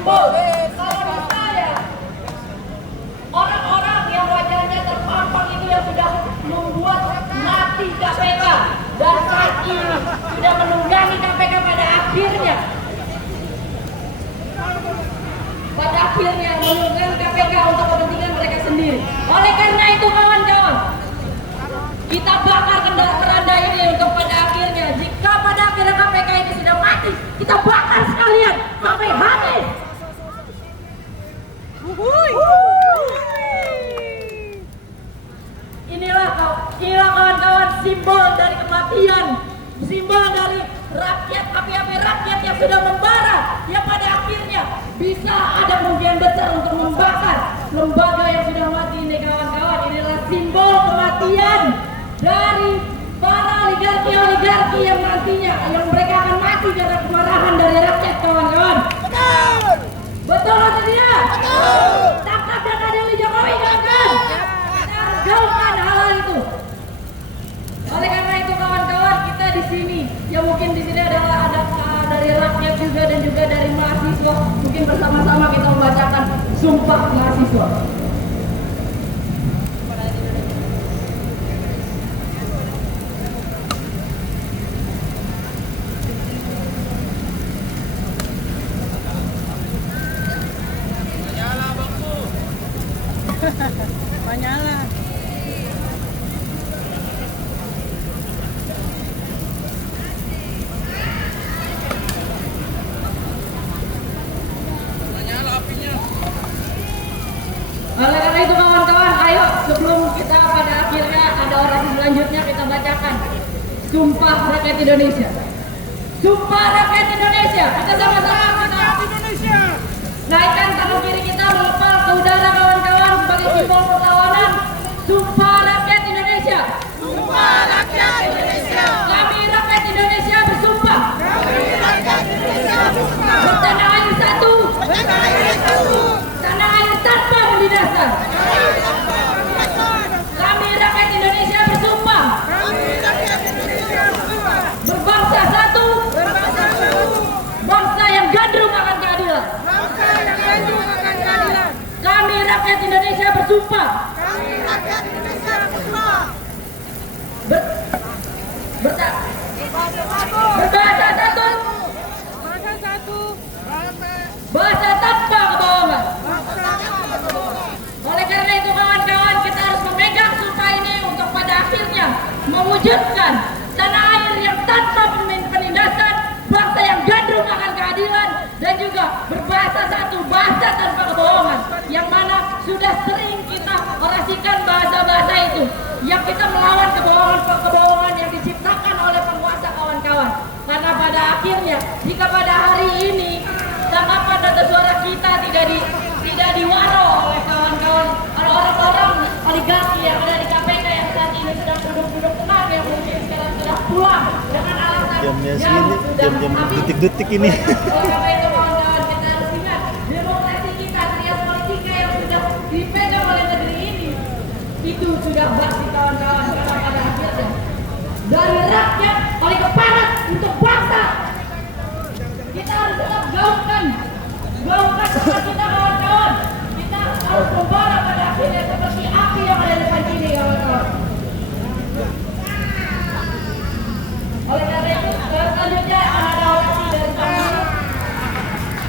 simbol. Kalau di saya, orang-orang yang wajahnya terpampang itu yang sudah membuat mati KPK dan saat ini sudah menunggangi KPK pada akhirnya menunggangi KPK untuk kepentingan mereka sendiri. Oleh karena itu kawan-kawan, kita bakar keranda ini untuk pada akhirnya, jika pada akhirnya KPK ini sudah mati, kita bakar sekalian sampai habis. Inilah kawan-kawan simbol dari kematian, simbol dari rakyat, api-api rakyat yang sudah membara, yang pada akhirnya bisa ada kemungkinan besar untuk membakar lembaga yang sudah mati ini kawan-kawan. Inilah simbol kematian dari para oligarki yang nantinya yang mereka akan mati karena kemarahan dari rakyat kawan-kawan. Betul atau tidak? Tangkap dan adili Jokowi kawan-kawan. Kita harus gaulkan hal itu. Oleh karena itu kawan-kawan, kita di sini ya mungkin di sini adalah ada dari rakyat juga dan juga dari mahasiswa. Mungkin bersama-sama kita membacakan sumpah mahasiswa. Nyala. Oleh karena itu kawan-kawan, ayo sebelum kita pada akhirnya ada orasi selanjutnya kita bacakan Sumpah Rakyat Indonesia. Sumpah Rakyat Indonesia. Kita sama-sama naikkan tangan kiri kita mengepal ke udara kawan-kawan sebagai simbol perlawanan. Sumpah Rakyat Indonesia. Sumpah rakyat Indonesia. Kami rakyat Indonesia bersumpah. Kami rakyat Indonesia bersumpah. Bertanah air satu. Bertanah air satu. Tanah air tanpa penindasan. Kami rakyat Indonesia bersumpah. Kami rakyat Indonesia bersumpah. Berbangsa satu. Berbangsa satu. Bangsa yang gandrung akan keadilan. Bangsa yang gandrung akan keadilan. Kami rakyat Indonesia bersumpah. Kami rakyat Indonesia bersumpah. Berbahasa satu. Bangsa satu. Bahasa tanpa kebohongan. Bangsa tanpa kebohongan. Oleh karena itu kawan-kawan, kita harus memegang sumpah ini untuk pada akhirnya mewujudkan tanah air yang tanpa penindasan, bangsa yang gandrung akan keadilan, dan juga berbahasa satu, bahasa tanpa kebohongan, yang mana sudah sering kita orasikan bahasa-bahasa itu, yang kita melawan kebohongan yang diciptakan oleh penguasa kawan-kawan. Karena pada akhirnya, jika pada hari ini tanggapan data suara kita tidak diwaro oleh kawan-kawan, oleh orang-orang oligarki yang ada di KPK yang saat ini sedang duduk-duduk tenang, yang mungkin sekarang sudah pulang dengan alasan jamnya segini, jam-jam detik-detik ini. Oleh karena itu kawan-kawan, kita harus ingat demokrasi kita, trias politika yang sudah dipegang oleh negeri ini itu sudah basi kawan-kawan. Karena pada akhirnya dari rakyat oleh keparat untuk bangsa, kita harus tetap gaungkan suara kita kawan-kawan. Kita harus membara pada akhirnya seperti api yang ada di depan ini kawan-kawan. Oleh karena itu selanjutnya ada orasi dari Pak Mulut.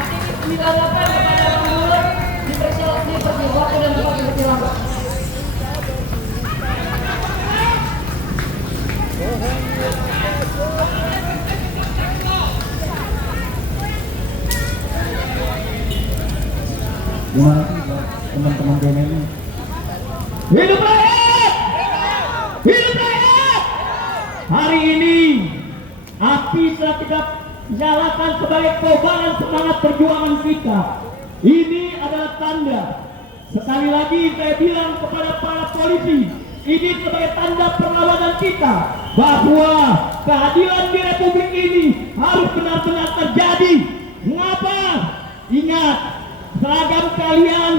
Aktivis 98 kepada Pak Mulut dipersilakan waktu dan tempat dipersilakan. Terima kasih buat teman-teman BNN. Hidup rakyat! Hidup rakyat! Hari ini api telah kita nyalakan sebagai kobaran semangat perjuangan kita. Ini adalah tanda. Sekali lagi saya bilang kepada para polisi, ini sebagai tanda perlawanan kita bahwa keadilan di Republik ini harus benar-benar terjadi. Mengapa? Ingat, seragam kalian,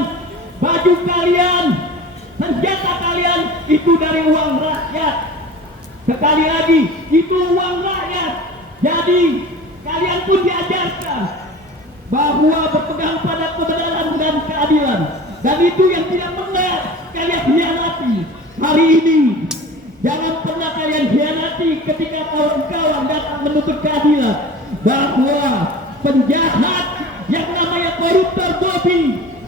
baju kalian, senjata kalian itu dari uang rakyat. Sekali lagi, itu uang rakyat. Jadi kalian pun diajarkan bahwa berpegang pada kebenaran dan keadilan, dan itu yang tidak pernah kalian hianati. Hari ini jangan pernah kalian hianati ketika kawan-kawan datang menuntut keadilan, bahwa penjahat yang namanya koruptor Bobi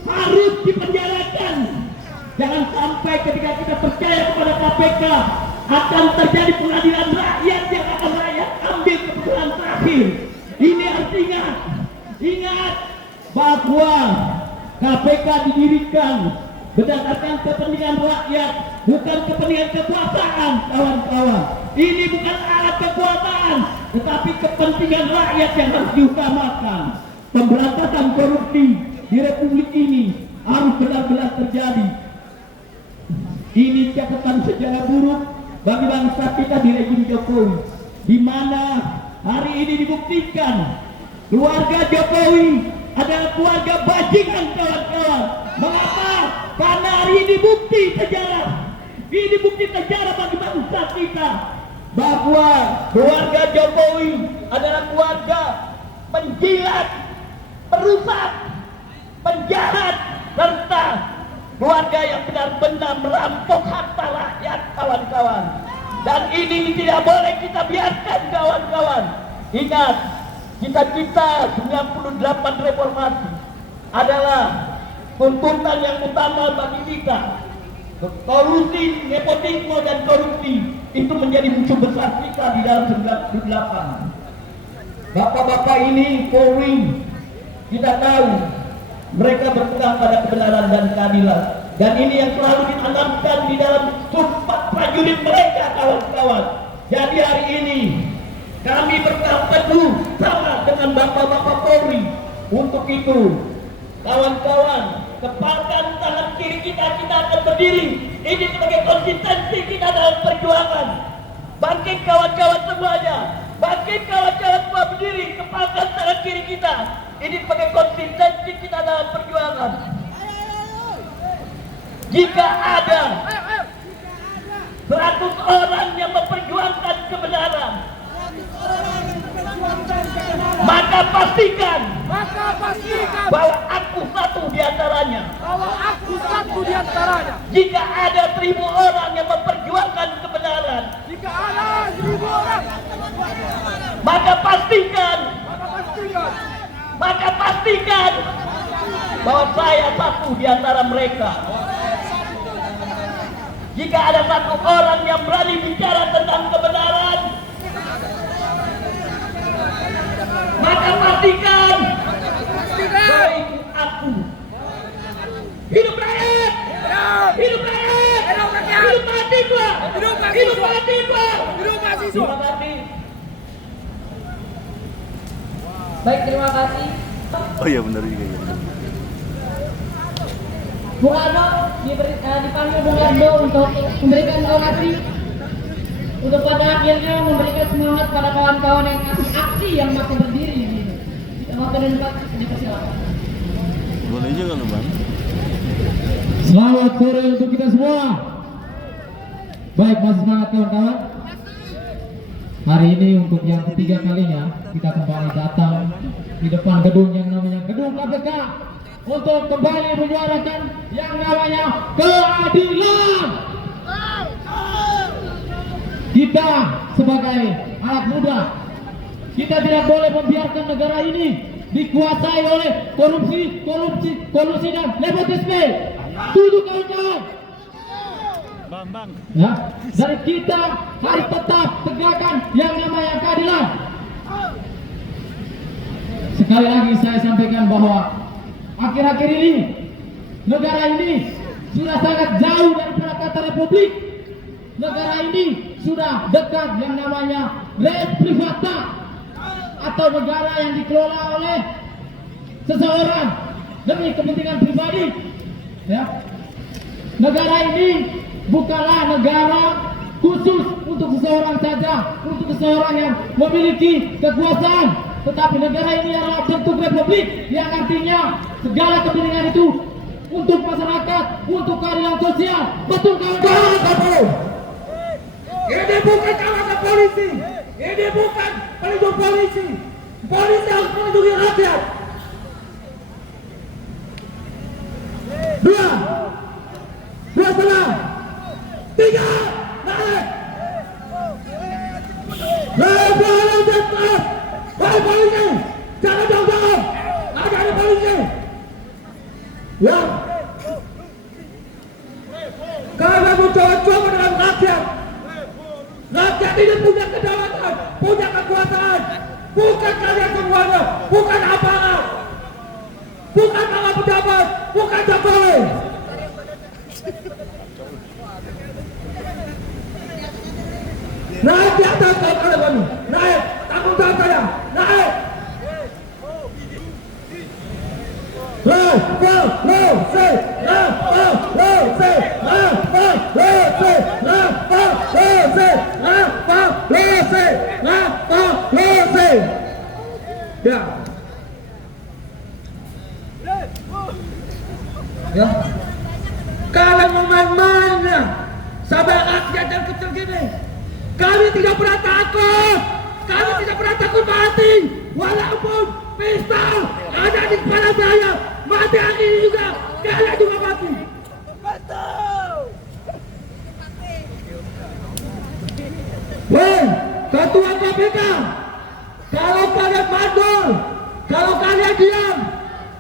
harus dipenjarakan. Jangan sampai ketika kita percaya kepada KPK akan terjadi pengadilan rakyat yang akan rakyat ambil keputusan terakhir. Ini harus ingat bahwa KPK didirikan berdasarkan kepentingan rakyat, bukan kepentingan kekuasaan, kawan-kawan. Ini bukan alat kekuasaan, tetapi kepentingan rakyat yang harus diutamakan. Pemberantasan korupsi di Republik ini harus benar-benar terjadi. Ini catatan sejarah buruk bagi bangsa kita di rezim Jokowi, di mana hari ini dibuktikan keluarga Jokowi adalah keluarga bajingan, kawan-kawan. Mengapa? Karena hari ini bukti sejarah. Ini bukti sejarah bagi bangsa kita bahwa keluarga Jokowi adalah keluarga penjilat, perusak, penjahat, serta keluarga yang benar-benar merampok harta rakyat, kawan-kawan. Dan ini tidak boleh kita biarkan, kawan-kawan. Ingat, cita-cita 98 reformasi adalah tuntutan yang utama bagi kita. Kolusi, nepotisme, dan korupsi itu menjadi musuh besar kita di dalam 98. Bapak-bapak ini Polri, kita tahu mereka berpegang pada kebenaran dan keadilan, dan ini yang selalu ditanamkan di dalam sumpah prajurit mereka, kawan-kawan. Jadi hari ini kami berpegang teguh sama dengan bapak-bapak Polri. Untuk itu, kawan-kawan, kepalkan tangan kiri kita akan berdiri. Ini sebagai konsistensi kita dalam perjuangan. Bangkit kawan-kawan semuanya, bangkit kawan-kawan semua berdiri, kepalkan tangan kiri kita. Ini sebagai konsistensi kita dalam perjuangan. Jika ada 100 orang yang memperjuangkan kebenaran, maka pastikan bahwa aku satu di antaranya. Jika ada 1000 orang yang memperjuangkan kebenaran, maka pastikan bahwa saya satu di antara mereka. Jika ada 1 orang yang berani bicara tentang kebenaran, maka pastikan bahwa itu aku. Hidup rakyat! Hidup rakyat! Hidup mahasiswa! Hidup mahasiswa! Terima kasih. Baik, terima kasih. Oh iya benar juga ya. Bung Arno dipanggil Bung Arno untuk memberikan donasi, untuk pada akhirnya memberikan semangat pada kawan-kawan yang aksi yang masih berdiri di sini. Waktu dan tempat dipersilakan. Boleh juga loh bang. Selamat sore untuk kita semua. Baik, masih semangat kawan-kawan. Hari ini untuk yang ketiga kalinya kita kembali datang di depan gedung yang namanya Gedung KPK untuk kembali menyuarakan yang namanya keadilan. Kita sebagai anak muda, kita tidak boleh membiarkan negara ini dikuasai oleh kolusi dan nepotisme. Setuju kawan-kawan? Bang. Ya, dari kita harus tetap tegakkan yang namanya keadilan. Sekali lagi saya sampaikan bahwa akhir-akhir ini negara ini sudah sangat jauh dari kata republik. Negara ini sudah dekat yang namanya res privata, atau negara yang dikelola oleh seseorang demi kepentingan pribadi. Ya, negara ini bukanlah negara khusus untuk seseorang saja, untuk seseorang yang memiliki kekuasaan, tetapi negara ini adalah bentuk republik yang artinya segala kepentingan itu untuk masyarakat, untuk keadilan sosial. Betul kawan-kawan? Ini bukan kawasan polisi, ini bukan pelindung polisi. Polisi harus melindungi rakyat. 3, naik. Baik polisi, jangan jauh-jauh. Ada polisi. Ya. Kalian mencoba-coba dengan rakyat. Rakyat ini punya kedaulatan, punya kekuasaan. Bukan kalian semuanya, bukan aparat, bukan para pejabat, bukan Jokowi. Naik di atas kalau kalian berani. Naik, tanggung jawab saya. Naik. Ya. Ya. Kalian mau main-main ya, sampai rakyat yang kecil gini. Kami tidak pernah takut. Kami tidak pernah takut mati. Walaupun pistol ada di kepala saya, mati hari ini juga, kalian juga mati. Hei, Ketua KPK, kalau kalian mandul, kalau kalian diam,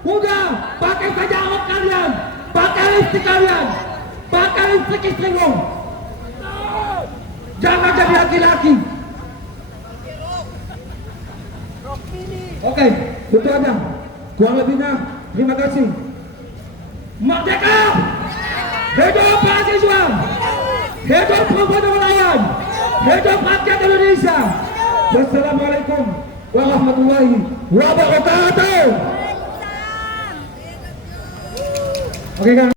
udah pakai saja ahok kalian, pakai listrik kalian, pakai listrik istrimu. Jangan jadi laki-laki. Oke, itu aja. Kurang lebihnya, terima kasih. Merdeka! Hidup mahasiswa! Hidup perempuan nelayan! Hidup rakyat Indonesia! Wassalamualaikum warahmatullahi wabarakatuh. Oke kan?